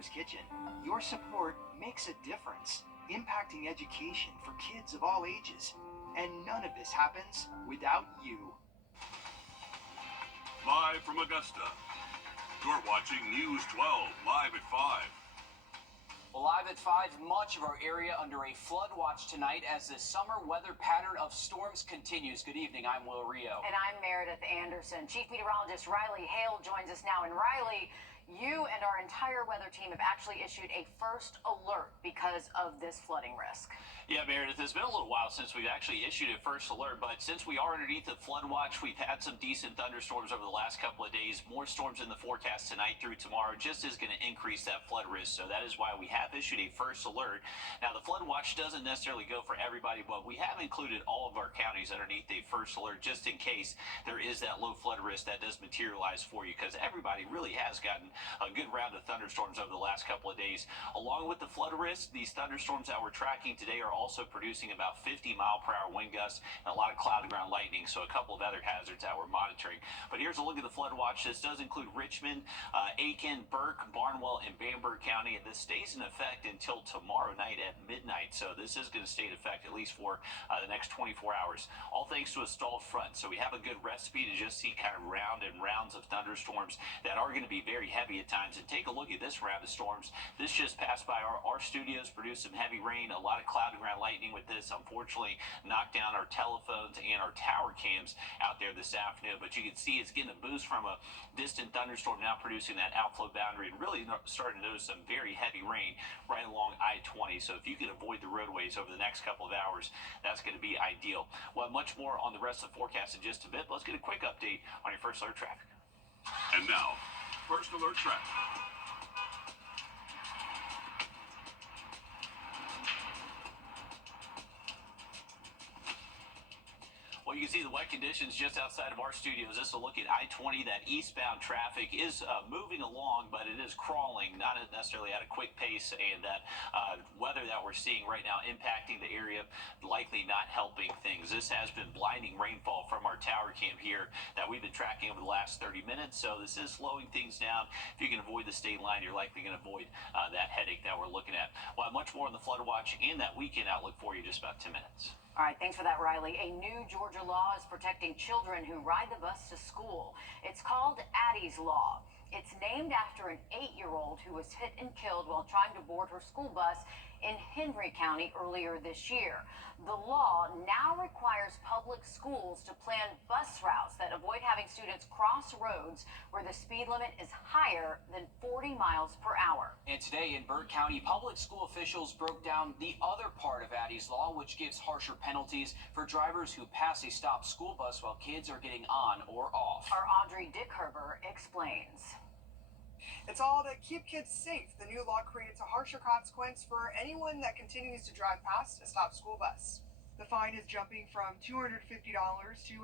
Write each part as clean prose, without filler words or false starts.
Baker's Kitchen. Your support makes a difference, impacting education for kids of all ages. And none of this happens without you. Live from Augusta, you're watching News 12 live at 5. Well, live at 5, much of our area under a flood watch tonight as the summer weather pattern of storms continues. Good evening, I'm Will Rio. And I'm Meredith Anderson. Chief Meteorologist Riley Hale joins us now. And Riley, you and our entire weather team have actually issued a first alert because of this flooding risk. Yeah, Meredith, it's been a little while since we've actually issued a first alert, but since we are underneath the flood watch, we've had some decent thunderstorms over the last couple of days. More storms in the forecast tonight through tomorrow just is going to increase that flood risk, so that is why we have issued a first alert. Now, the flood watch doesn't necessarily go for everybody, but we have included all of our counties underneath a first alert just in case there is that low flood risk that does materialize for you, because everybody really has gotten a good round of thunderstorms over the last couple of days. Along with the flood risk, these thunderstorms that we're tracking today are also producing about 50-mile-per-hour wind gusts and a lot of cloud-to-ground lightning, so a couple of other hazards that we're monitoring. But here's a look at the flood watch. This does include Richmond, Aiken, Burke, Barnwell, and Bamberg County, and this stays in effect until tomorrow night at midnight, so this is going to stay in effect at least for the next 24 hours. All thanks to a stalled front, so we have a good recipe to just see kind of round and rounds of thunderstorms that are going to be very heavy at times. And take a look at this round of storms. This just passed by our studios, produced some heavy rain, a lot of cloud-to-ground lightning with this. Unfortunately, knocked down our telephones and our tower cams out there this afternoon. But you can see it's getting a boost from a distant thunderstorm now producing that outflow boundary and really starting to notice some very heavy rain right along I-20. So if you can avoid the roadways over the next couple of hours, that's going to be ideal. We'll have much more on the rest of the forecast in just a bit. Let's get a quick update on your first alert traffic. And now, first alert traffic. Well, you can see the wet conditions just outside of our studios. This is a look at I-20. That eastbound traffic is moving along, but it is crawling, not necessarily at a quick pace. And that weather that we're seeing right now impacting the area, likely not helping things. This has been blinding rainfall from our tower cam here that we've been tracking over the last 30 minutes. So this is slowing things down. If you can avoid the state line, you're likely going to avoid that headache that we're looking at. We'll have much more on the flood watch and that weekend outlook for you in just about 10 minutes. All right, thanks for that, Riley. A new Georgia law is protecting children who ride the bus to school. It's called Addie's Law. It's named after an 8-year-old who was hit and killed while trying to board her school bus in Henry County earlier this year. The law now requires public schools to plan bus routes that avoid having students cross roads where the speed limit is higher than 40 miles per hour. And today in Burke County, public school officials broke down the other part of Addie's Law, which gives harsher penalties for drivers who pass a stopped school bus while kids are getting on or off. Our Audrey Dickherber explains. It's all to keep kids safe. The new law creates a harsher consequence for anyone that continues to drive past a stopped school bus. The fine is jumping from $250 to $1,000,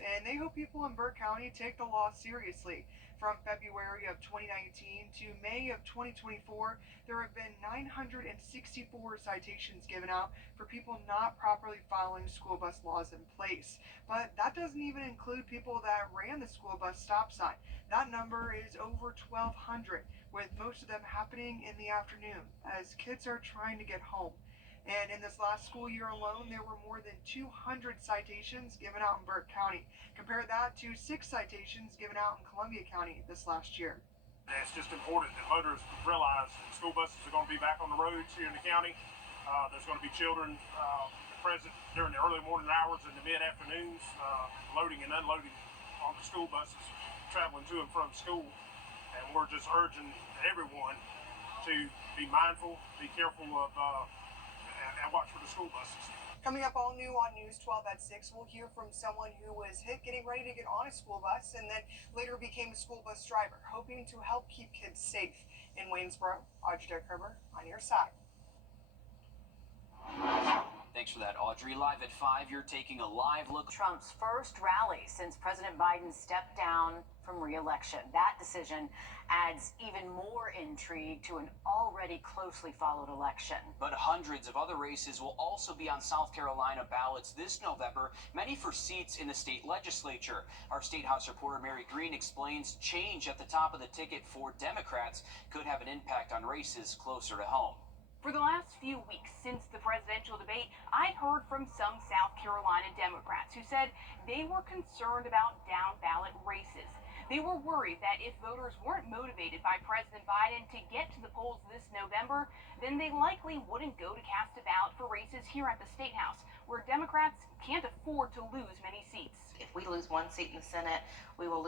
and they hope people in Burke County take the law seriously. From February of 2019 to May of 2024, there have been 964 citations given out for people not properly following school bus laws in place. But that doesn't even include people that ran the school bus stop sign. That number is over 1,200, with most of them happening in the afternoon as kids are trying to get home. And in this last school year alone, there were more than 200 citations given out in Burke County. Compare that to 6 citations given out in Columbia County this last year. It's just important that motorists realize that school buses are going to be back on the roads here in the county. There's going to be children present during the early morning hours and the mid-afternoons, loading and unloading on the school buses, traveling to and from school. And we're just urging everyone to be mindful, be careful of, and watch for the school buses. Coming up all new on News 12 at 6, we'll hear from someone who was hit getting ready to get on a school bus and then later became a school bus driver, hoping to help keep kids safe. In Waynesboro, Audrey Dickherber on your side. Thanks for that, Audrey. Live at 5, you're taking a live look. Trump's first rally since President Biden stepped down from re-election. That decision adds even more intrigue to an already closely followed election. But hundreds of other races will also be on South Carolina ballots this November, many for seats in the state legislature. Our State House reporter Mary Green explains change at the top of the ticket for Democrats could have an impact on races closer to home. For the last few weeks since the presidential debate, I've heard from some South Carolina Democrats who said they were concerned about down ballot races. They were worried that if voters weren't motivated by President Biden to get to the polls this November, then they likely wouldn't go to cast a ballot for races here at the State House, where Democrats can't afford to lose many seats. If we lose one seat in the Senate, they will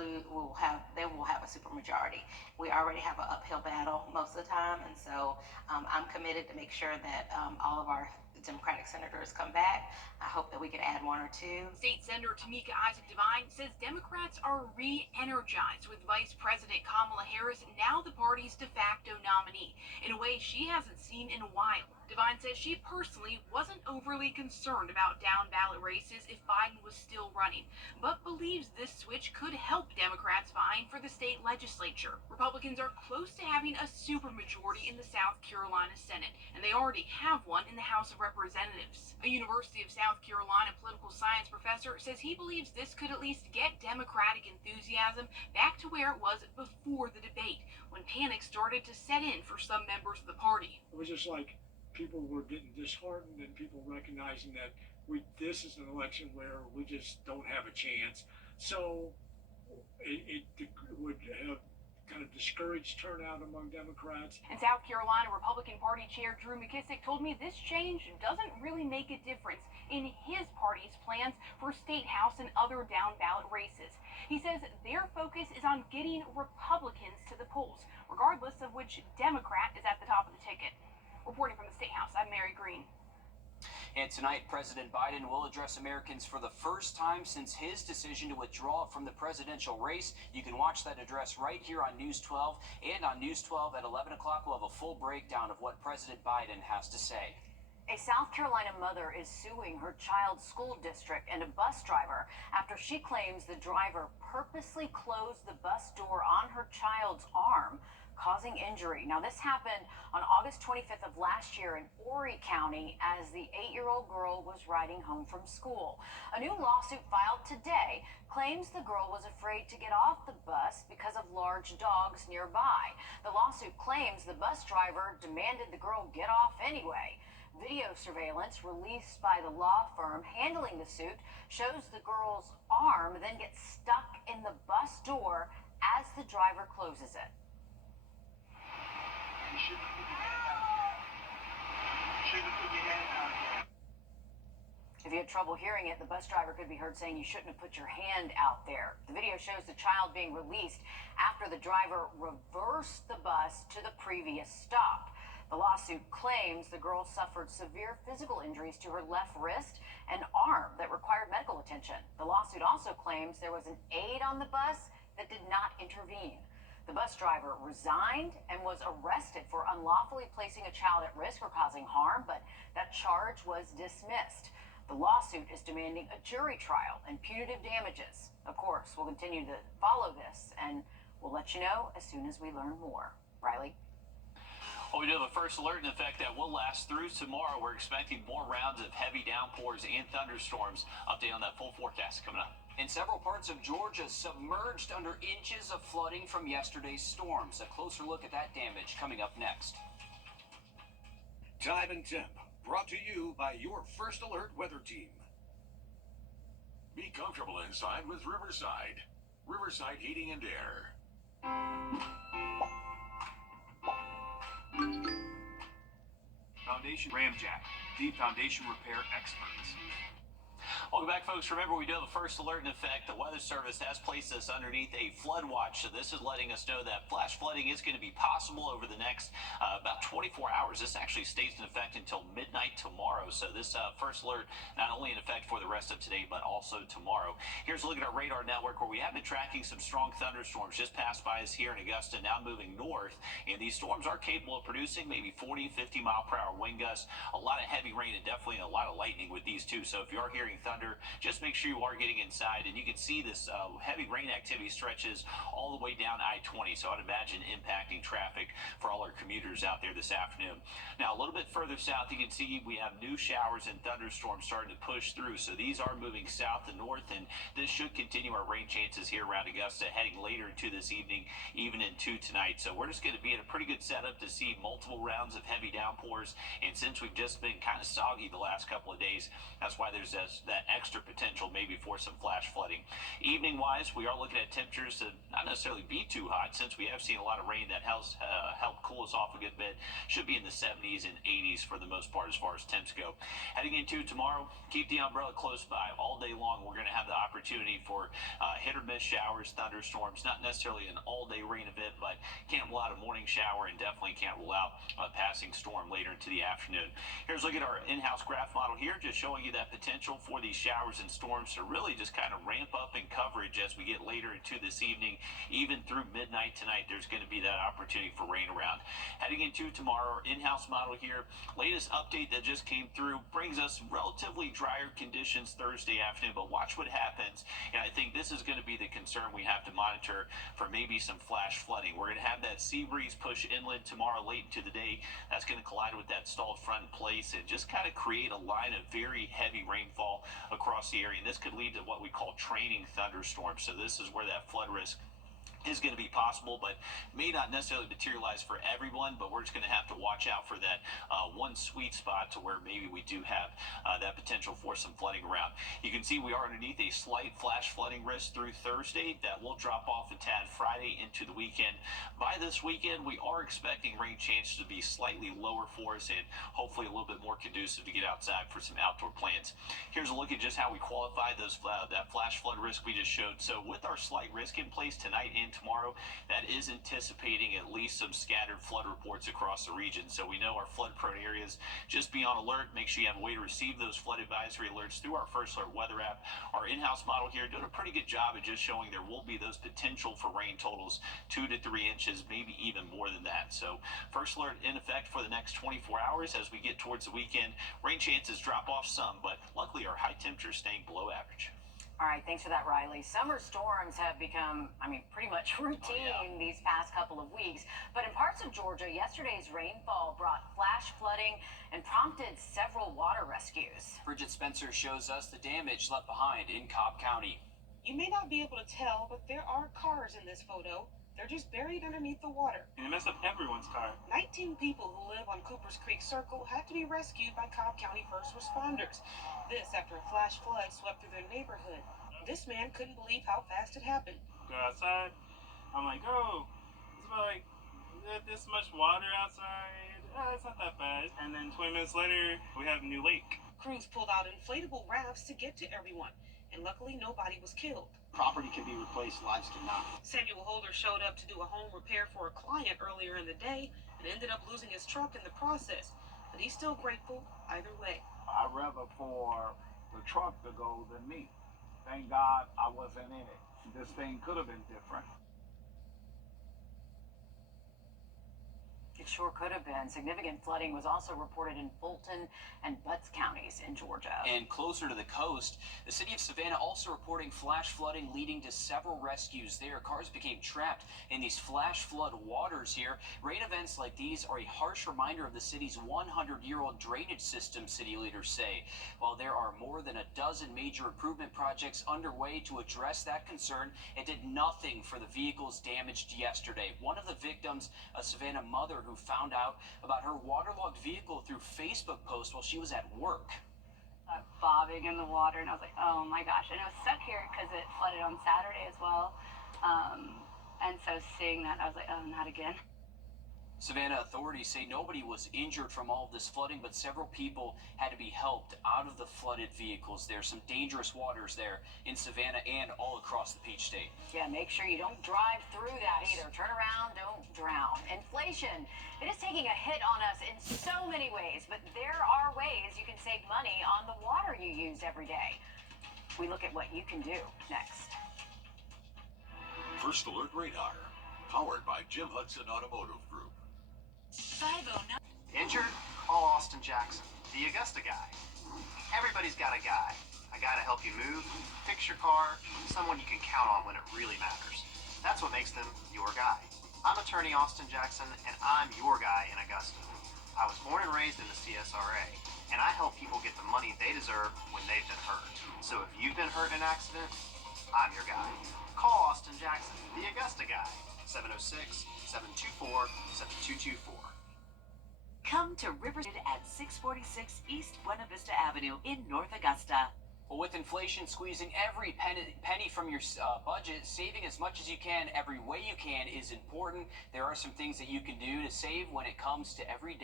have a supermajority. We already have an uphill battle most of the time, and so I'm committed to make sure that all of our Democratic senators come back. I hope that we can add one or two. State Senator Tamika Isaac Devine says Democrats are re-energized with Vice President Kamala Harris now the party's de facto nominee, in a way she hasn't seen in a while. Devine says she personally wasn't overly concerned about down ballot races if Biden was still running, but believes this switch could help Democrats vying for the state legislature. Republicans are close to having a supermajority in the South Carolina Senate, and they already have one in the House of Representatives. A University of South Carolina political science professor says he believes this could at least get Democratic enthusiasm back to where it was before the debate, when panic started to set in for some members of the party. It was just like people were getting disheartened and people recognizing that this is an election where we just don't have a chance. So it would have kind of discouraged turnout among Democrats. And South Carolina Republican Party Chair Drew McKissick told me this change doesn't really make a difference in his party's plans for State House and other down ballot races. He says their focus is on getting Republicans to the polls, regardless of which Democrat is at the top of the ticket. Reporting from the State House, I'm Mary Green. And tonight, President Biden will address Americans for the first time since his decision to withdraw from the presidential race. You can watch that address right here on News 12. And on News 12 at 11 o'clock, we'll have a full breakdown of what President Biden has to say. A South Carolina mother is suing her child's school district and a bus driver after she claims the driver purposely closed the bus door on her child's arm, causing injury. Now, this happened on August 25th of last year in Horry County as the 8-year-old girl was riding home from school. A new lawsuit filed today claims the girl was afraid to get off the bus because of large dogs nearby. The lawsuit claims the bus driver demanded the girl get off anyway. Video surveillance released by the law firm handling the suit shows the girl's arm then gets stuck in the bus door as the driver closes it. You shouldn't put your hand out there. You shouldn't put your hand out there. If you had trouble hearing it, the bus driver could be heard saying you shouldn't have put your hand out there. The video shows the child being released after the driver reversed the bus to the previous stop. The lawsuit claims the girl suffered severe physical injuries to her left wrist and arm that required medical attention. The lawsuit also claims there was an aide on the bus that did not intervene. The bus driver resigned and was arrested for unlawfully placing a child at risk or causing harm, but that charge was dismissed. The lawsuit is demanding a jury trial and punitive damages. Of course, we'll continue to follow this, and we'll let you know as soon as we learn more. Riley? Well, we do have a first alert in effect that will last through tomorrow. We're expecting more rounds of heavy downpours and thunderstorms. Update on that full forecast coming up. In several parts of Georgia submerged under inches of flooding from yesterday's storms. A closer look at that damage coming up next. Time and Temp, brought to you by your First Alert weather team. Be comfortable inside with Riverside. Riverside Heating and Air. Foundation Ramjack, the foundation repair experts. Welcome back, folks. Remember, we do have a first alert in effect. The Weather Service has placed us underneath a flood watch, so this is letting us know that flash flooding is going to be possible over the next about 24 hours. This actually stays in effect until midnight tomorrow, so this first alert not only in effect for the rest of today, but also tomorrow. Here's a look at our radar network where we have been tracking some strong thunderstorms just passed by us here in Augusta, now moving north, and these storms are capable of producing maybe 40, 50 mile per hour wind gusts, a lot of heavy rain, and definitely a lot of lightning with these too. So if you are hearing hearing thunder, just make sure you are getting inside. And you can see this heavy rain activity stretches all the way down I-20. So I'd imagine impacting traffic for all our commuters out there this afternoon. Now, a little bit further south, you can see we have new showers and thunderstorms starting to push through. So these are moving south and north, and this should continue our rain chances here around Augusta heading later into this evening, even into tonight. So we're just going to be in a pretty good setup to see multiple rounds of heavy downpours. And since we've just been kind of soggy the last couple of days, that's why there's that extra potential maybe for some flash flooding. Evening wise, we are looking at temperatures to not necessarily be too hot, since we have seen a lot of rain that helped cool us off a good bit. Should be in the 70s and 80s for the most part as far as temps go. Heading into tomorrow, keep the umbrella close by all day long. We're going to have the opportunity for hit or miss showers, thunderstorms, not necessarily an all-day rain event, but can't rule out a morning shower and definitely can't rule out a passing storm later into the afternoon. Here's a look at our in-house graph model here, just showing you that potential for these showers and storms to really just kind of ramp up in coverage as we get later into this evening. Even through midnight tonight, there's going to be that opportunity for rain around. Heading into tomorrow, our in-house model here, latest update that just came through brings us relatively drier conditions Thursday afternoon, but watch what happens. And I think this is going to be the concern we have to monitor for maybe some flash flooding. We're going to have that sea breeze push inland tomorrow late into the day. That's going to collide with that stalled front in place and just kind of create a line of very heavy rainfall across the area. And this could lead to what we call training thunderstorms. So this is where that flood risk is going to be possible, but may not necessarily materialize for everyone. But we're just going to have to watch out for that one sweet spot to where maybe we do have that potential for some flooding around. You can see we are underneath a slight flash flooding risk through Thursday. That will drop off a tad Friday into the weekend. By this weekend, we are expecting rain chances to be slightly lower for us and hopefully a little bit more conducive to get outside for some outdoor plans. Here's a look at just how we qualify those that flash flood risk we just showed. So with our slight risk in place tonight and tomorrow, that is anticipating at least some scattered flood reports across the region. So we know our flood prone areas, just be on alert. Make sure you have a way to receive those flood advisory alerts through our First Alert weather app. Our in-house model here doing a pretty good job of just showing there will be those potential for rain totals 2 to 3 inches, maybe even more than that. So First Alert in effect for the next 24 hours as we get towards the weekend. Rain chances drop off some, but luckily our high temperatures staying below average. All right, thanks for that, Riley. Summer storms have become, pretty much routine these past couple of weeks. But in parts of Georgia, yesterday's rainfall brought flash flooding and prompted several water rescues. Bridget Spencer shows us the damage left behind in Cobb County. You may not be able to tell, but there are cars in this photo. They're just buried underneath the water. And it messed up everyone's car. 19 people who live on Coopers Creek Circle had to be rescued by Cobb County first responders. This after a flash flood swept through their neighborhood. This man couldn't believe how fast it happened. Go outside. I'm like, oh, it's about like this much water outside. It's not that bad. And then 20 minutes later, we have a new lake. Crews pulled out inflatable rafts to get to everyone, and luckily nobody was killed. Property can be replaced, lives cannot. Samuel Holder showed up to do a home repair for a client earlier in the day and ended up losing his truck in the process. But he's still grateful either way. I'd rather for the truck to go than me. Thank God I wasn't in it. This thing could have been different. It sure could have been. Significant flooding was also reported in Fulton and Butts counties in Georgia. And closer to the coast, the city of Savannah also reporting flash flooding leading to several rescues there. Cars became trapped in these flash flood waters here. Rain events like these are a harsh reminder of the city's 100-year-old drainage system, city leaders say. While there are more than a dozen major improvement projects underway to address that concern, it did nothing for the vehicles damaged yesterday. One of the victims, a Savannah mother who found out about her waterlogged vehicle through Facebook post while she was at work. Bobbing in the water, and I was like, oh my gosh. And it was stuck here because it flooded on Saturday as well. And so seeing that, I was like, oh, not again. Savannah authorities say nobody was injured from all of this flooding, but several people had to be helped out of the flooded vehicles. There's some dangerous waters there in Savannah and all across the Peach State. Yeah, make sure you don't drive through that either. Turn around, don't drown. Inflation, it is taking a hit on us in so many ways, but there are ways you can save money on the water you use every day. We look at what you can do next. First Alert Radar, powered by Jim Hudson Automotive Group. 509. Injured? Call Austin Jackson, the Augusta guy. Everybody's got a guy. A guy to help you move, fix your car, someone you can count on when it really matters. That's what makes them your guy. I'm attorney Austin Jackson, and I'm your guy in Augusta. I was born and raised in the CSRA, and I help people get the money they deserve when they've been hurt. So if you've been hurt in an accident, I'm your guy. Call Austin Jackson, the Augusta guy, 706-724-7224. Come to Riverside at 646 East Buena Vista Avenue in North Augusta. Well, with inflation squeezing every penny from your budget, saving as much as you can every way you can is important. There are some things that you can do to save when it comes to every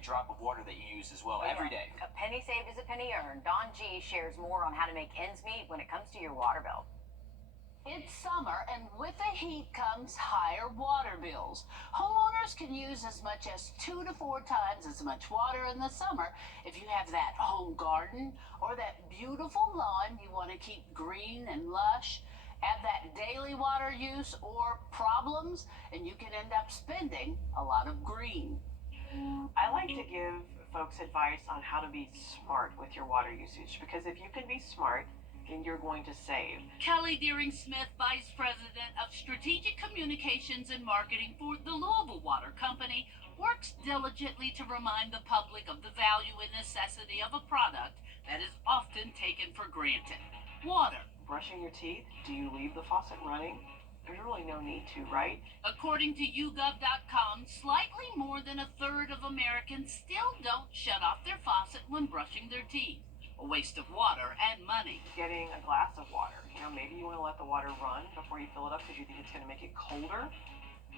drop of water that you use as well, every day. A penny saved is a penny earned. Don G shares more on how to make ends meet when it comes to your water bill. It's summer, and with the heat comes higher water bills. Homeowners can use as much as 2 to 4 times as much water in the summer if you have that home garden or that beautiful lawn you want to keep green and lush. Add that daily water use or problems, and you can end up spending a lot of green. I like to give folks advice on how to be smart with your water usage, because if you can be smart, then you're going to save. Kelly Deering-Smith, Vice President of Strategic Communications and Marketing for the Louisville Water Company, works diligently to remind the public of the value and necessity of a product that is often taken for granted. Water. Brushing your teeth, do you leave the faucet running? There's really no need to, right? According to YouGov.com, slightly more than a third of Americans still don't shut off their faucet when brushing their teeth. A waste of water and money. Getting a glass of water. Maybe you want to let the water run before you fill it up because you think it's going to make it colder.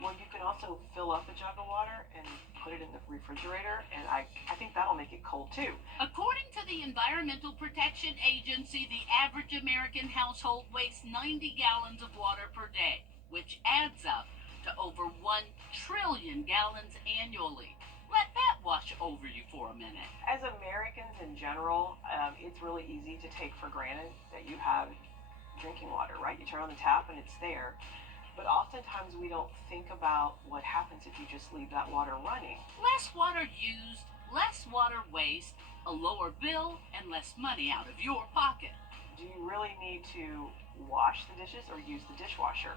Well, you can also fill up a jug of water and put it in the refrigerator, and I think that'll make it cold too. According to the Environmental Protection Agency, the average American household wastes 90 gallons of water per day, which adds up to over 1 trillion gallons annually. Let that wash over you for a minute. As Americans in general, it's really easy to take for granted that you have drinking water, right? You turn on the tap and it's there. But oftentimes we don't think about what happens if you just leave that water running. Less water used, less water waste, a lower bill, and less money out of your pocket. Do you really need to wash the dishes or use the dishwasher?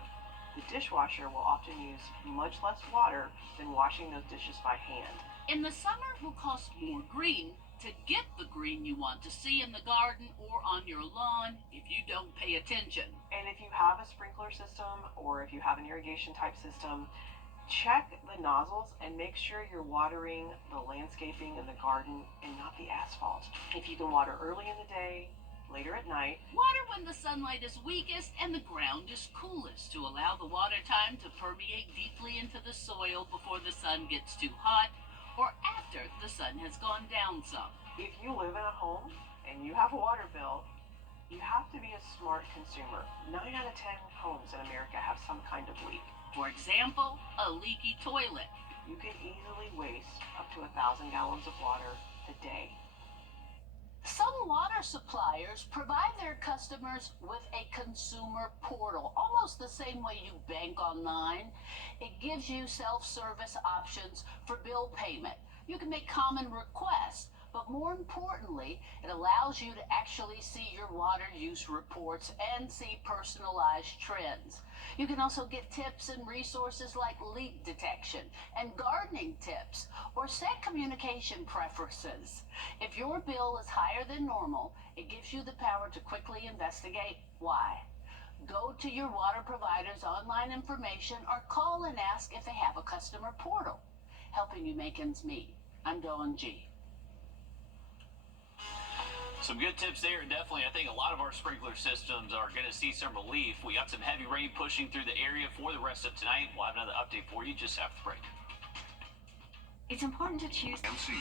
The dishwasher will often use much less water than washing those dishes by hand. In the summer, it will cost more green to get the green you want to see in the garden or on your lawn if you don't pay attention. And if you have a sprinkler system or if you have an irrigation type system, check the nozzles and make sure you're watering the landscaping and the garden and not the asphalt. If you can water early in the day, later at night. Water when the sunlight is weakest and the ground is coolest to allow the water time to permeate deeply into the soil before the sun gets too hot or after the sun has gone down some. If you live in a home and you have a water bill, you have to be a smart consumer. 9 out of 10 homes in America have some kind of leak. For example, a leaky toilet. You can easily waste up to 1,000 gallons of water a day. Some water suppliers provide their customers with a consumer portal, almost the same way you bank online. It gives you self-service options for bill payment. You can make common requests, but more importantly, it allows you to actually see your water use reports and see personalized trends. You can also get tips and resources like leak detection and gardening tips, or set communication preferences. If your bill is higher than normal, it gives you the power to quickly investigate why. Go to your water provider's online information or call and ask if they have a customer portal. Helping you make ends meet. I'm Dawn G. Some good tips there, definitely. I think a lot of our sprinkler systems are going to see some relief. We got some heavy rain pushing through the area for the rest of tonight. We'll have another update for you just after the break. It's important to choose MC.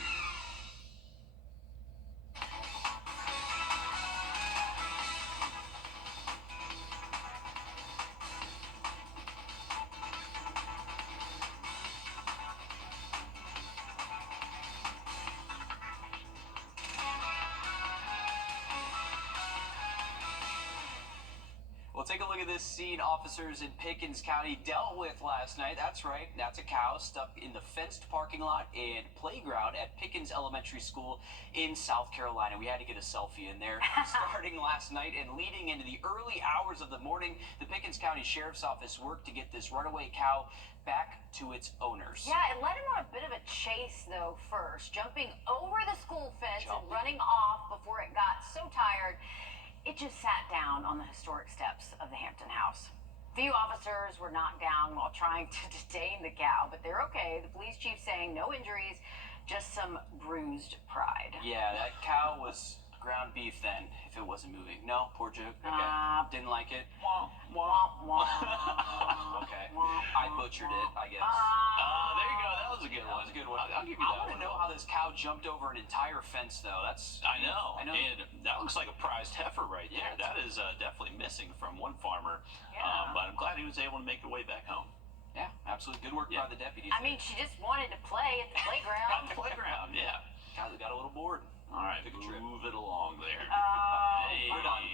Well, take a look at this scene officers in Pickens County dealt with last night. That's right, that's a cow stuck in the fenced parking lot and playground at Pickens Elementary School in South Carolina. We had to get a selfie in there. Starting last night and leading into the early hours of the morning, the Pickens County Sheriff's Office worked to get this runaway cow back to its owners. Yeah, it led him on a bit of a chase, though, first, jumping over the school fence and running off before it got so tired, it just sat down on the historic steps of the Hampton House. Few officers were knocked down while trying to detain the cow, but they're okay. The police chief saying no injuries, just some bruised pride. Yeah, that cow was ground beef then, if it wasn't moving. No, poor joke. Okay. Didn't like it. Okay. I butchered it, I guess. There you go. That was a good one. That was a good one. I'll give you I that want to one. know how this cow jumped over an entire fence, though. I know. I know. And that looks like a prized heifer right there. Yeah, That is definitely missing from one farmer. Yeah. But I'm glad he was able to make it way back home. Yeah, absolutely. Good work by the deputies. I mean, she just wanted to play at the playground. Playground, yeah. Cow got a little bored. All right, move it along there. Hey, Hey.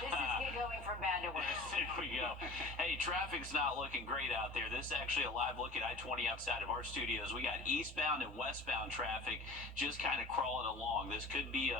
This is going from bad to worse. There we go. Hey, traffic's not looking great out there. This is actually a live look at I-20 outside of our studios. We got eastbound and westbound traffic just kind of crawling along. This could be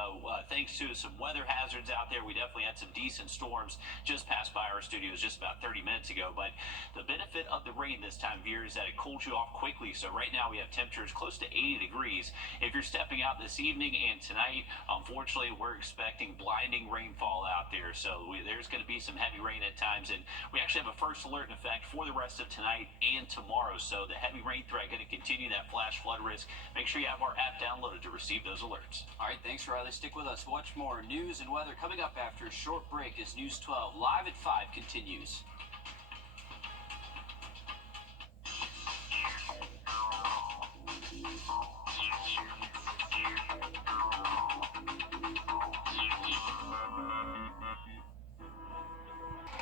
thanks to some weather hazards out there. We definitely had some decent storms just passed by our studios just about 30 minutes ago. But the benefit of the rain this time of year is that it cools you off quickly. So right now we have temperatures close to 80 degrees. If you're stepping out this evening and tonight, unfortunately, we're expecting blinding rainfall out there. So there's going to be some heavy rain at times, and we actually have a first alert in effect for the rest of tonight and tomorrow. So the heavy rain threat going to continue, that flash flood risk. Make sure you have our app downloaded to receive those alerts. All right, thanks, Riley. Stick with us. Watch more news and weather coming up after a short break as News 12 Live at 5 continues.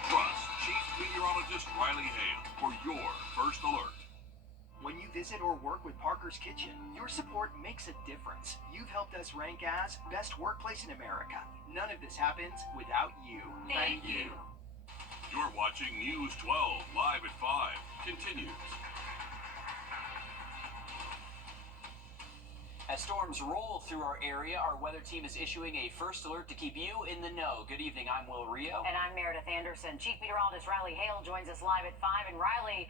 Trust Chief Meteorologist Riley Hale for your first alert. When you visit or work with Parker's Kitchen, your support makes a difference. You've helped us rank as Best Workplace in America. None of this happens without you. Thank you. You're watching News 12 Live at 5 continues. As storms roll through our area, our weather team is issuing a first alert to keep you in the know. Good evening, I'm Will Rio. And I'm Meredith Anderson. Chief Meteorologist Riley Hale joins us live at 5. And Riley,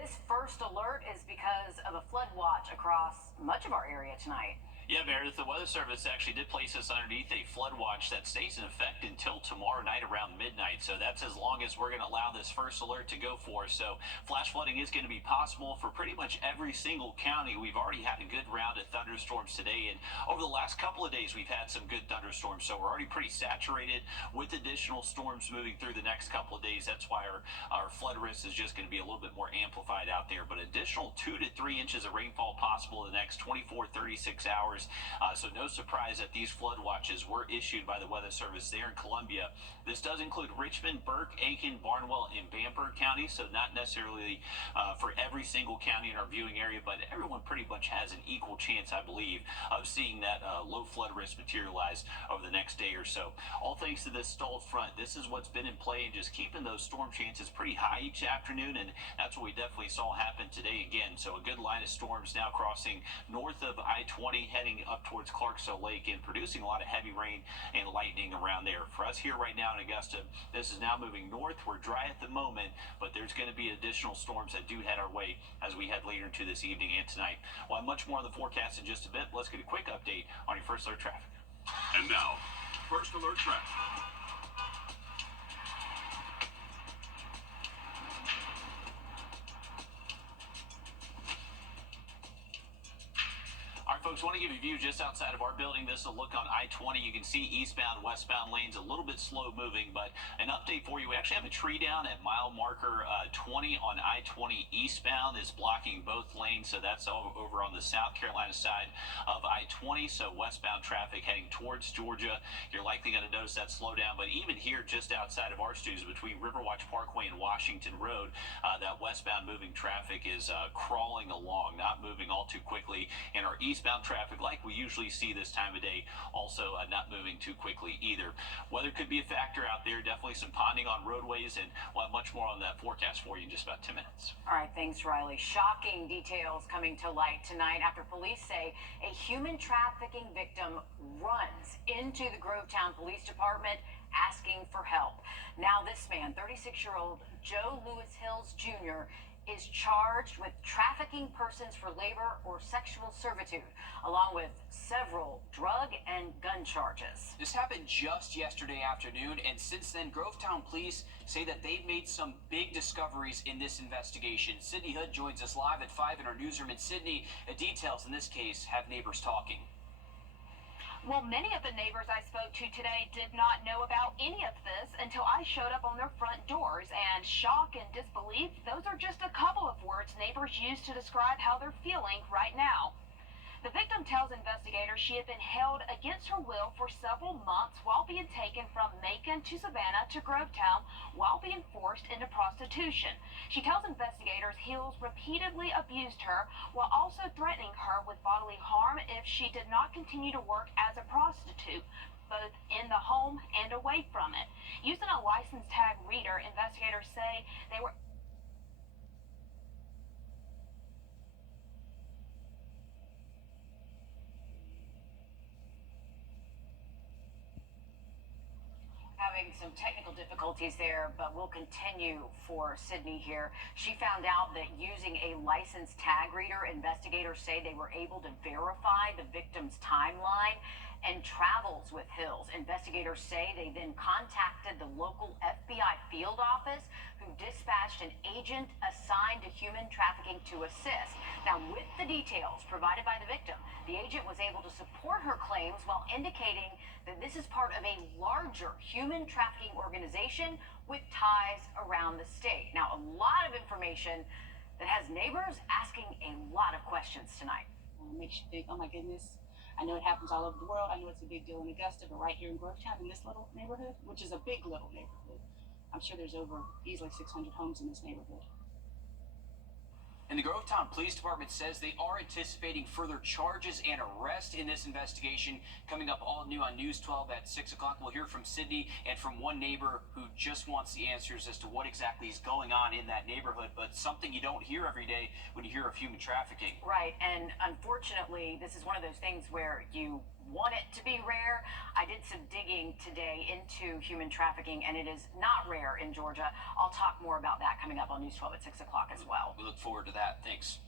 this first alert is because of a flood watch across much of our area tonight. Yeah, Meredith, the Weather Service actually did place us underneath a flood watch that stays in effect until tomorrow night around midnight. So that's as long as we're going to allow this first alert to go for. So flash flooding is going to be possible for pretty much every single county. We've already had a good round of thunderstorms today, and over the last couple of days, we've had some good thunderstorms. So we're already pretty saturated with additional storms moving through the next couple of days. That's why our flood risk is just going to be a little bit more amplified out there. But additional 2 to 3 inches of rainfall possible in the next 24, 36 hours. So no surprise that these flood watches were issued by the Weather Service there in Columbia. This does include Richmond, Burke, Aiken, Barnwell, and Bamberg counties, so not necessarily for every single county in our viewing area, but everyone pretty much has an equal chance, I believe, of seeing that low flood risk materialize over the next day or so. All thanks to this stalled front. This is what's been in play and just keeping those storm chances pretty high each afternoon, and that's what we definitely saw happen today again. So a good line of storms now crossing north of I-20, heading up towards Clarksville Lake and producing a lot of heavy rain and lightning around there. For us here right now in Augusta, this is now moving north. We're dry at the moment, but there's going to be additional storms that do head our way as we head later into this evening and tonight. We'll have much more on the forecast in just a bit. Let's get a quick update on your first alert traffic. And now, first alert traffic. All right, folks, I want to give you a view just outside of our building. This is a look on I-20. You can see eastbound, westbound lanes a little bit slow moving, but an update for you. We actually have a tree down at mile marker 20 on I-20 eastbound is blocking both lanes, so that's over on the South Carolina side of I-20. So westbound traffic heading towards Georgia, you're likely going to notice that slowdown. But even here, just outside of our studios, between Riverwatch Parkway and Washington Road, that westbound moving traffic is crawling along, not moving all too quickly. And our eastbound northbound traffic like we usually see this time of day, also not moving too quickly either. Weather could be a factor out there. Definitely some ponding on roadways, and we'll have much more on that forecast for you in just about 10 minutes. All right, thanks, Riley. Shocking details coming to light tonight after police say a human trafficking victim runs into the Grovetown Police Department asking for help. Now this man, 36-year-old Joe Lewis Hills Jr., is charged with trafficking persons for labor or sexual servitude, along with several drug and gun charges. This happened just yesterday afternoon, and since then, Grovetown police say that they've made some big discoveries in this investigation. Sydney Hood joins us live at 5 in our newsroom in Sydney. Details in this case have neighbors talking. Well, many of the neighbors I spoke to today did not know about any of this until I showed up on their front doors. And shock and disbelief, those are just a couple of words neighbors use to describe how they're feeling right now. The victim tells investigators she had been held against her will for several months while being taken from Macon to Savannah to Grovetown while being forced into prostitution. She tells investigators Hills repeatedly abused her while also threatening her with bodily harm if she did not continue to work as a prostitute, both in the home and away from it. Using a license tag reader, investigators say they were having some technical difficulties there, but we'll continue for Sydney here. She found out that using a license tag reader, investigators say they were able to verify the victim's timeline and travels with Hills. Investigators say they then contacted the local FBI field office, who dispatched an agent assigned to human trafficking to assist. Now, with the details provided by the victim, the agent was able to support her claims while indicating that this is part of a larger human trafficking organization with ties around the state. Now, a lot of information that has neighbors asking a lot of questions tonight. Makes you think, oh my goodness, I know it happens all over the world. I know it's a big deal in Augusta, but right here in Grovetown, in this little neighborhood, which is a big little neighborhood, I'm sure there's over easily 600 homes in this neighborhood. And the Grovetown Police Department says they are anticipating further charges and arrest in this investigation. Coming up all new on News 12 at 6 o'clock, we'll hear from Sydney and from one neighbor who just wants the answers as to what exactly is going on in that neighborhood, but something you don't hear every day when you hear of human trafficking. Right, and unfortunately, this is one of those things where you want it to be rare. I did some digging today into human trafficking, and it is not rare in Georgia. I'll talk more about that coming up on News 12 at 6 o'clock as well. We look forward to that. Thanks.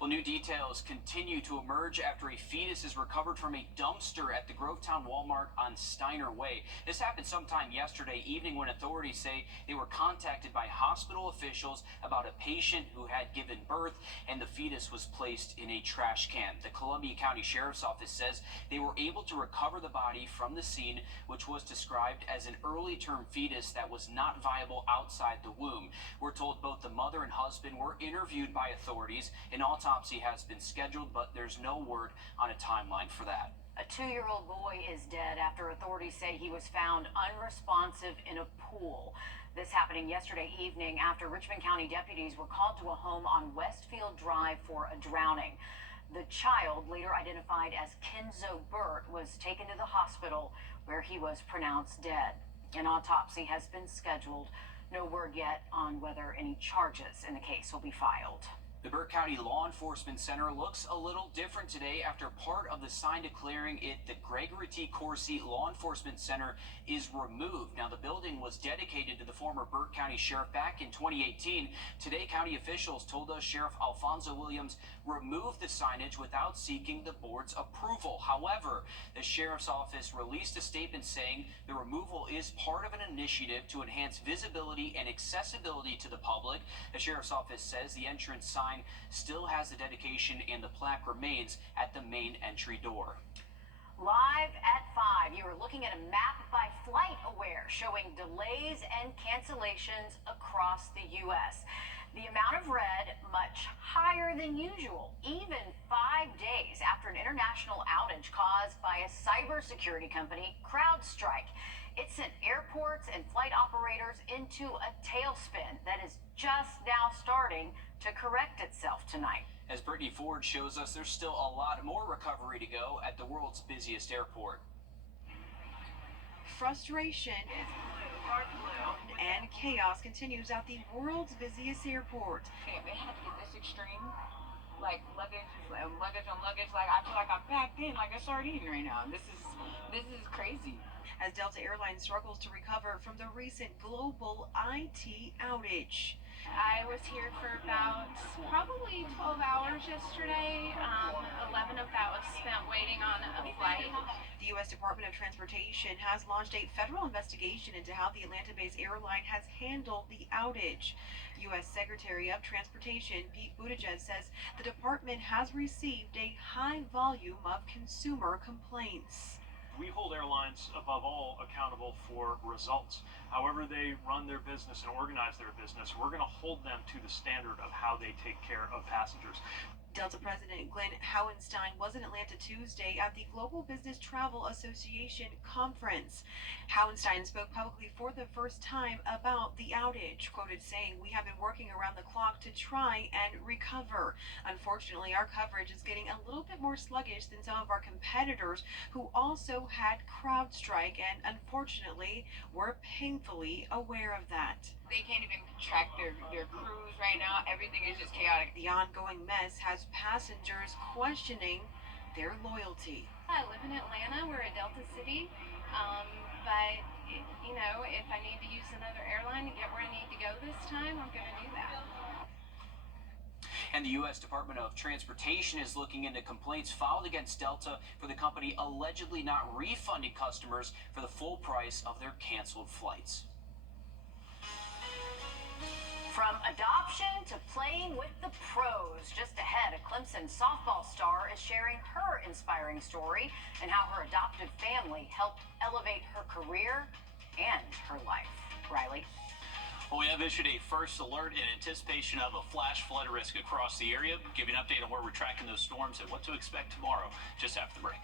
Well, new details continue to emerge after a fetus is recovered from a dumpster at the Grovetown Walmart on Steiner Way. This happened sometime yesterday evening when authorities say they were contacted by hospital officials about a patient who had given birth, and the fetus was placed in a trash can. The Columbia County Sheriff's Office says they were able to recover the body from the scene, which was described as an early-term fetus that was not viable outside the womb. We're told both the mother and husband were interviewed by authorities. An autopsy has been scheduled, but there's no word on a timeline for that. A 2-year-old boy is dead after authorities say he was found unresponsive in a pool. This happening yesterday evening after Richmond County deputies were called to a home on Westfield Drive for a drowning. The child, later identified as Kenzo Burt, was taken to the hospital where he was pronounced dead. An autopsy has been scheduled. No word yet on whether any charges in the case will be filed. The Burke County Law Enforcement Center looks a little different today after part of the sign declaring it the Gregory T. Corsi Law Enforcement Center is removed. Now, the building was dedicated to the former Burke County Sheriff back in 2018. Today, county officials told us Sheriff Alfonso Williams removed the signage without seeking the board's approval. However, the Sheriff's Office released a statement saying the removal is part of an initiative to enhance visibility and accessibility to the public. The Sheriff's Office says the entrance sign still has the dedication and the plaque remains at the main entry door. Live at 5, you are looking at a map by FlightAware showing delays and cancellations across the U.S. The amount of red much higher than usual, even 5 days after an international outage caused by a cybersecurity company, CrowdStrike. It sent airports and flight operators into a tailspin that is just now starting to correct itself tonight. As Brittany Ford shows us, there's still a lot more recovery to go at the world's busiest airport. Frustration and chaos continues at the world's busiest airport. It had to get this extreme. Like luggage on luggage. Like I feel like I'm packed in like a sardine right now. This is crazy. As Delta Airlines struggles to recover from the recent global IT outage. I was here for about probably 12 hours yesterday. 11 of that was spent waiting on a flight. The U.S. Department of Transportation has launched a federal investigation into how the Atlanta-based airline has handled the outage. U.S. Secretary of Transportation Pete Buttigieg says the department has received a high volume of consumer complaints. We hold airlines above all accountable for results. However they run their business and organize their business, we're going to hold them to the standard of how they take care of passengers. Delta President Glenn Hauenstein was in Atlanta Tuesday at the Global Business Travel Association conference. Hauenstein spoke publicly for the first time about the outage, quoted saying, "We have been working around the clock to try and recover. Unfortunately, our coverage is getting a little bit more sluggish than some of our competitors who also had CrowdStrike, and unfortunately, we're painfully aware of that." They can't even track their crews right now. Everything is just chaotic. The ongoing mess has passengers questioning their loyalty. I live in Atlanta. We're a Delta city. But, you know, if I need to use another airline to get where I need to go this time, I'm going to do that. And the U.S. Department of Transportation is looking into complaints filed against Delta for the company allegedly not refunding customers for the full price of their canceled flights. From adoption to playing with the pros. Just ahead, a Clemson softball star is sharing her inspiring story and how her adoptive family helped elevate her career and her life. Riley? Well, we have issued a first alert in anticipation of a flash flood risk across the area. Give you an update on where we're tracking those storms and what to expect tomorrow, just after the break.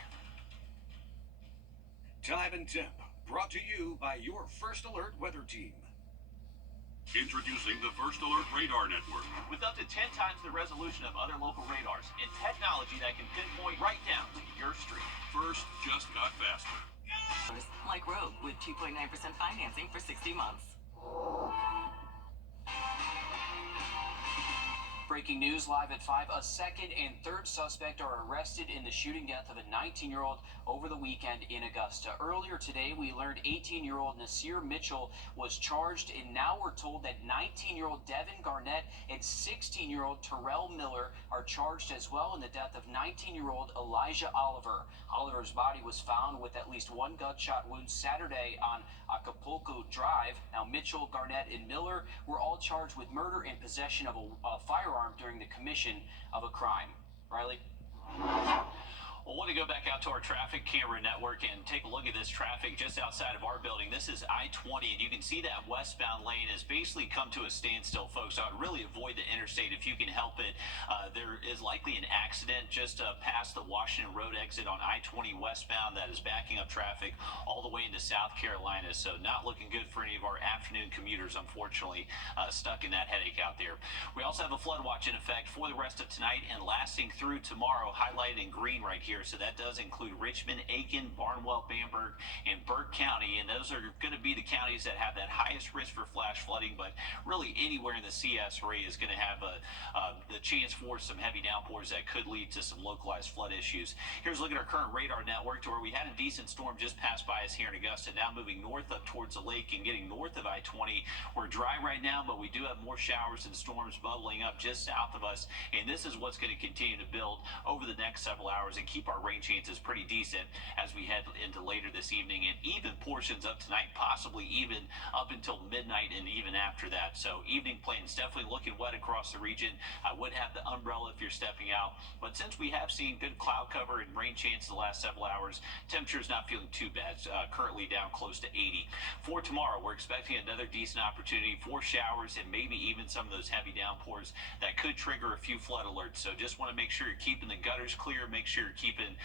Time and temp, brought to you by your First Alert weather team. Introducing the First Alert Radar Network. With up to 10 times the resolution of other local radars and technology that can pinpoint right down to your street. First just got faster. Like Rogue with 2.9% financing for 60 months. Breaking news live at 5. A second and third suspect are arrested in the shooting death of a 19-year-old over the weekend in Augusta. Earlier today, we learned 18-year-old Nasir Mitchell was charged, and now we're told that 19-year-old Devin Garnett and 16-year-old Terrell Miller are charged as well in the death of 19-year-old Elijah Oliver. Oliver's body was found with at least one gunshot wound Saturday on Acapulco Drive. Now, Mitchell, Garnett, and Miller were all charged with murder and possession of a firearm during the commission of a crime. Riley? Well, I want to go back out to our traffic camera network and take a look at this traffic just outside of our building. This is I-20, and you can see that westbound lane has basically come to a standstill, folks. I would really avoid the interstate if you can help it. There is likely an accident just past the Washington Road exit on I-20 westbound that is backing up traffic all the way into South Carolina. So not looking good for any of our afternoon commuters, unfortunately, stuck in that headache out there. We also have a flood watch in effect for the rest of tonight and lasting through tomorrow, highlighted in green right here. So that does include Richmond, Aiken, Barnwell, Bamberg, and Burke County. And those are going to be the counties that have that highest risk for flash flooding. But really anywhere in the CS area is going to have the chance for some heavy downpours that could lead to some localized flood issues. Here's a look at our current radar network to where we had a decent storm just pass by us here in Augusta. Now moving north up towards the lake and getting north of I-20. We're dry right now, but we do have more showers and storms bubbling up just south of us. And this is what's going to continue to build over the next several hours and keep our rain chances pretty decent as we head into later this evening, and even portions of tonight, possibly even up until midnight and even after that. So evening plans definitely looking wet across the region. I would have the umbrella if you're stepping out, but since we have seen good cloud cover and rain chance the last several hours, temperature's not feeling too bad. Currently down close to 80. For tomorrow, we're expecting another decent opportunity for showers and maybe even some of those heavy downpours that could trigger a few flood alerts. So just want to make sure you're keeping the gutters clear, make sure you're keeping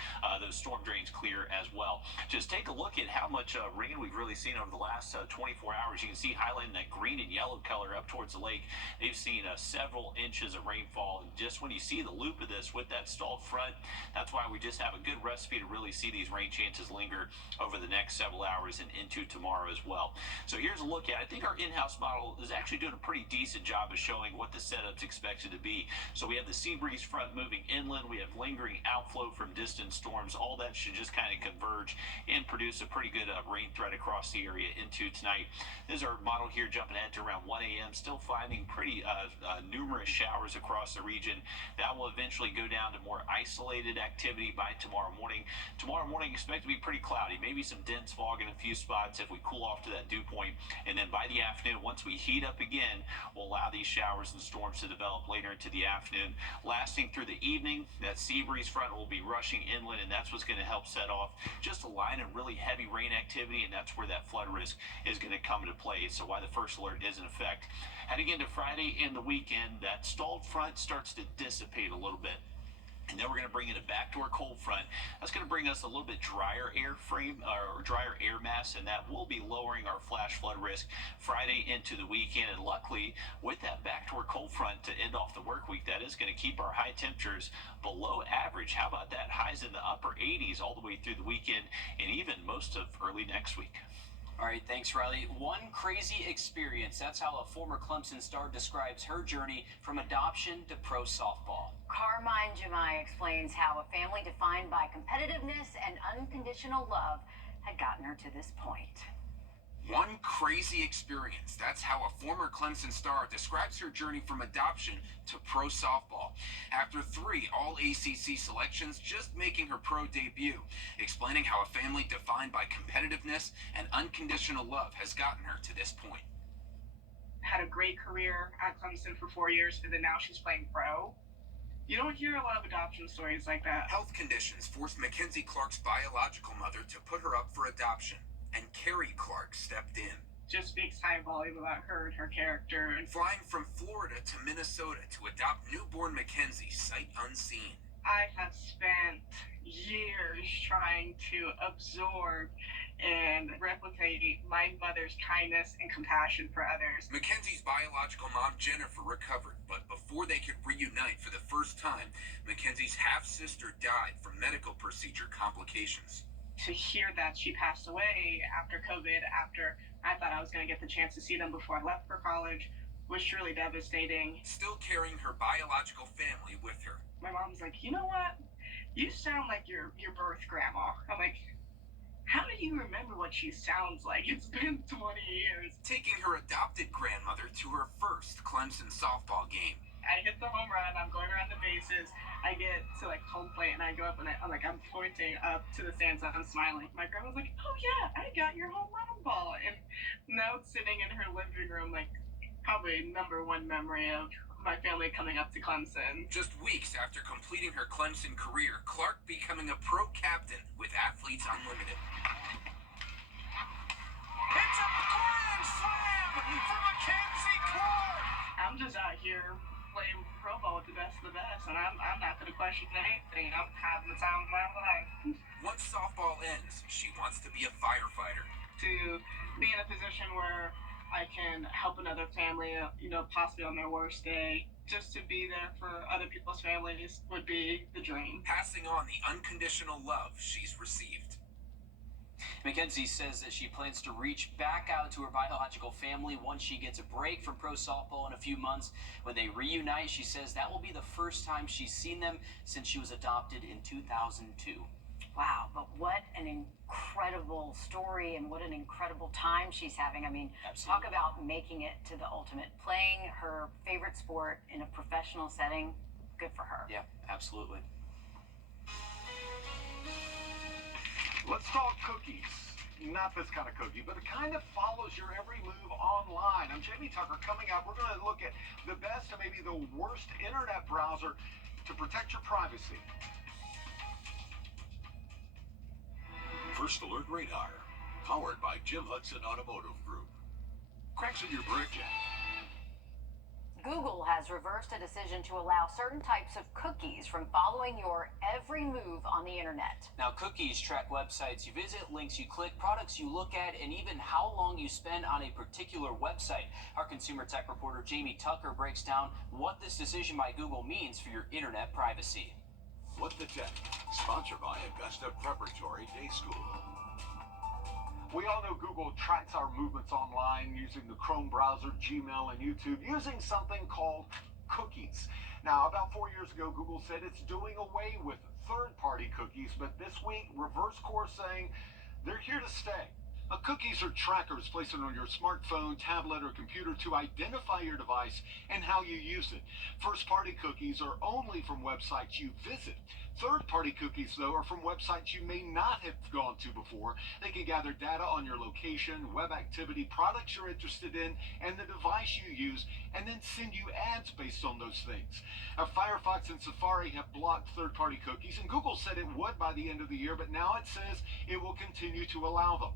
those storm drains clear as well. Just take a look at how much rain we've really seen over the last 24 hours. You can see highlighting that green and yellow color up towards the lake. They've seen several inches of rainfall. And just when you see the loop of this with that stalled front, that's why we just have a good recipe to really see these rain chances linger over the next several hours and into tomorrow as well. So here's a look at it. I think our in-house model is actually doing a pretty decent job of showing what the setup's expected to be. So we have the sea breeze front moving inland. We have lingering outflow from distant storms. All that should just kind of converge and produce a pretty good rain threat across the area into tonight. This is our model here jumping ahead to around 1 a.m. Still finding pretty numerous showers across the region. That will eventually go down to more isolated activity by tomorrow morning. Tomorrow morning expect to be pretty cloudy, maybe some dense fog in a few spots if we cool off to that dew point. And then by the afternoon, once we heat up again, we'll allow these showers and storms to develop later into the afternoon. Lasting through the evening, that sea breeze front will be rushing inland, and that's what's going to help set off just a line of really heavy rain activity, and that's where that flood risk is going to come into play. So why the first alert is in effect. Heading into Friday and the weekend, that stalled front starts to dissipate a little bit. And then we're going to bring in a backdoor cold front. That's going to bring us a little bit drier air frame or drier air mass, and that will be lowering our flash flood risk Friday into the weekend. And luckily, with that backdoor cold front to end off the work week, that is going to keep our high temperatures below average. How about that? Highs in the upper 80s all the way through the weekend and even most of early next week. All right, thanks, Riley. One crazy experience. That's how a former Clemson star describes her journey from adoption to pro softball. Carmine Jamai explains how a family defined by competitiveness and unconditional love had gotten her to this point. One crazy experience. That's how a former Clemson star describes her journey from adoption to pro softball. After 3 All-ACC selections, just making her pro debut, explaining how a family defined by competitiveness and unconditional love has gotten her to this point. Had a great career at Clemson for 4 years, and then now she's playing pro. You don't hear a lot of adoption stories like that. Health conditions forced Mackenzie Clark's biological mother to put her up for adoption, and Carrie Clark stepped in. Just speaks high volume about her and her character. And flying from Florida to Minnesota to adopt newborn Mackenzie sight unseen. I have spent years trying to absorb and replicate my mother's kindness and compassion for others. Mackenzie's biological mom, Jennifer, recovered, but before they could reunite for the first time, Mackenzie's half-sister died from medical procedure complications. To hear that she passed away after COVID, after I thought I was going to get the chance to see them before I left for college, was truly devastating. Still carrying her biological family with her. My mom's like, you know what? You sound like your birth grandma. I'm like, how do you remember what she sounds like? It's been 20 years. Taking her adopted grandmother to her first Clemson softball game. I hit the home run, I'm going around the bases, I get to like home plate and I go up and I'm pointing up to the stands and I'm smiling. My grandma's like, oh yeah, I got your home run ball. And now it's sitting in her living room, like probably #1 memory of my family coming up to Clemson. Just weeks after completing her Clemson career, Clark becoming a pro captain with Athletes Unlimited. It's a grand slam for Mackenzie Clark! I'm just out here playing pro ball with the best of the best, and I'm not going to question anything. I'm having the time of my life. Once softball ends, she wants to be a firefighter. To be in a position where I can help another family, possibly on their worst day, just to be there for other people's families would be the dream. Passing on the unconditional love she's received. Mackenzie says that she plans to reach back out to her biological family once she gets a break from pro softball in a few months. When they reunite, she says that will be the first time she's seen them since she was adopted in 2002. Wow, but what an incredible story and what an incredible time she's having. I mean, Absolutely. Talk about making it to the ultimate. Playing her favorite sport in a professional setting, good for her. Yeah, absolutely. Let's talk cookies. Not this kind of cookie, but the kind that follows your every move online. I'm Jamie Tucker. Coming up, we're going to look at the best and maybe the worst internet browser to protect your privacy. First Alert Radar, powered by Jim Hudson Automotive Group. Cracks in your bridge. Google has reversed a decision to allow certain types of cookies from following your every move on the internet. Now, cookies track websites you visit, links you click, products you look at, and even how long you spend on a particular website. Our consumer tech reporter Jamie Tucker breaks down what this decision by Google means for your internet privacy. What the Tech, sponsored by Augusta Preparatory Day School. We all know Google tracks our movements online using the Chrome browser, Gmail, and YouTube using something called cookies. Now, about 4 years ago, Google said it's doing away with third-party cookies, but this week, reverse course saying they're here to stay. Now, cookies are trackers placed on your smartphone, tablet, or computer to identify your device and how you use it. First-party cookies are only from websites you visit. Third-party cookies, though, are from websites you may not have gone to before. They can gather data on your location, web activity, products you're interested in, and the device you use, and then send you ads based on those things. Now, Firefox and Safari have blocked third-party cookies, and Google said it would by the end of the year, but now it says it will continue to allow them.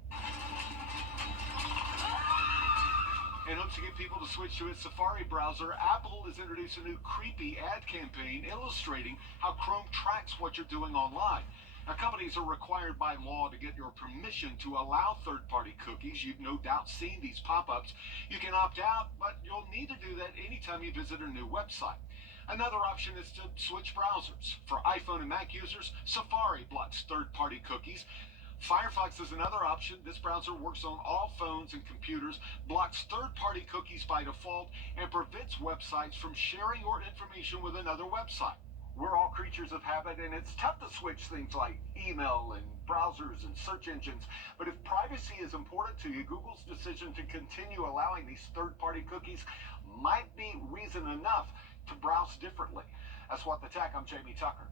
In hopes to get people to switch to its Safari browser, Apple has introduced a new creepy ad campaign illustrating how Chrome tracks what you're doing online. Now, companies are required by law to get your permission to allow third-party cookies. You've no doubt seen these pop-ups. You can opt out, but you'll need to do that anytime you visit a new website. Another option is to switch browsers. For iPhone and Mac users, Safari blocks third-party cookies. Firefox is another option. This browser works on all phones and computers, blocks third-party cookies by default, and prevents websites from sharing your information with another website. We're all creatures of habit, and it's tough to switch things like email and browsers and search engines. But if privacy is important to you, Google's decision to continue allowing these third-party cookies might be reason enough to browse differently. That's What the Tech. I'm Jamie Tucker.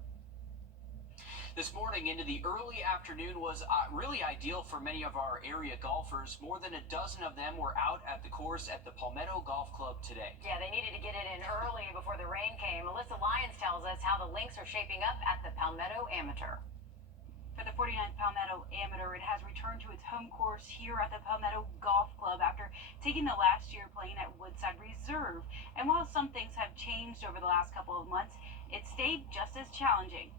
This morning into the early afternoon was really ideal for many of our area golfers. More than a dozen of them were out at the course at the Palmetto Golf Club today. Yeah, they needed to get it in early before the rain came. Melissa Lyons tells us how the links are shaping up at the Palmetto Amateur. For the 49th Palmetto Amateur, it has returned to its home course here at the Palmetto Golf Club after taking the last year playing at Woodside Reserve. And while some things have changed over the last couple of months, it stayed just as challenging.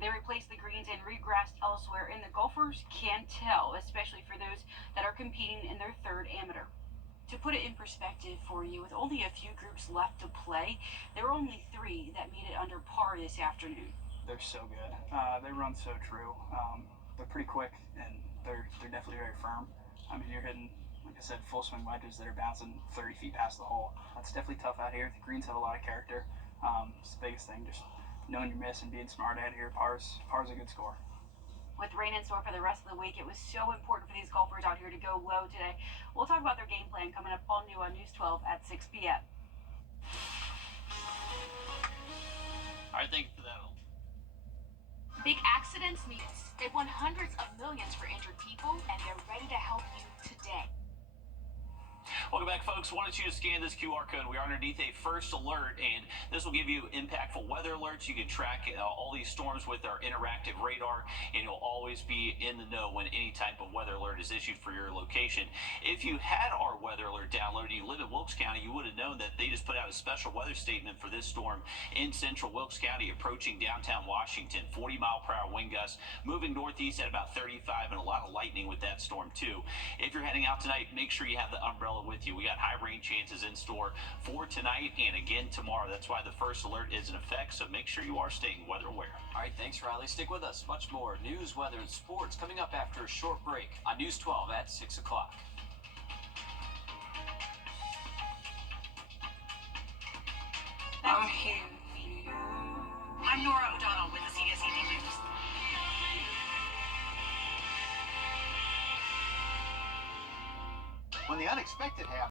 They replaced the greens and regrassed elsewhere, and the golfers can tell, especially for those that are competing in their third amateur. To put it in perspective for you, with only a few groups left to play, there were only 3 that made it under par this afternoon. They're so good. They run so true. They're pretty quick, and they're definitely very firm. I mean, you're hitting, like I said, full swing wedges that are bouncing 30 feet past the hole. That's definitely tough out here. The greens have a lot of character. It's the biggest thing, just knowing your miss and being smart out here. Par's a good score. With rain in store for the rest of the week, it was so important for these golfers out here to go low today. We'll talk about their game plan coming up all new on News 12 at 6 p.m. I think that'll. Big Accidents News. They've won hundreds of millions for injured people, and they're ready to help you today. Welcome back, folks. Wanted you to scan this QR code. We are underneath a first alert, and this will give you impactful weather alerts. You can track all these storms with our interactive radar, and you'll always be in the know when any type of weather alert is issued for your location. If you had our weather alert downloaded, you live in Wilkes County, you would have known that they just put out a special weather statement for this storm in central Wilkes County approaching downtown Washington. 40-mile-per-hour wind gusts moving northeast at about 35, and a lot of lightning with that storm, too. If you're heading out tonight, make sure you have the umbrella with you. We got high rain chances in store for tonight and again tomorrow. That's why the first alert is in effect, so make sure you are staying weather aware. All right, thanks, Riley. Stick with us. Much more news, weather, and sports coming up after a short break on News 12 at 6 o'clock. I'm here for you. I'm Nora O'Donnell with the CBS News. When the unexpected happens,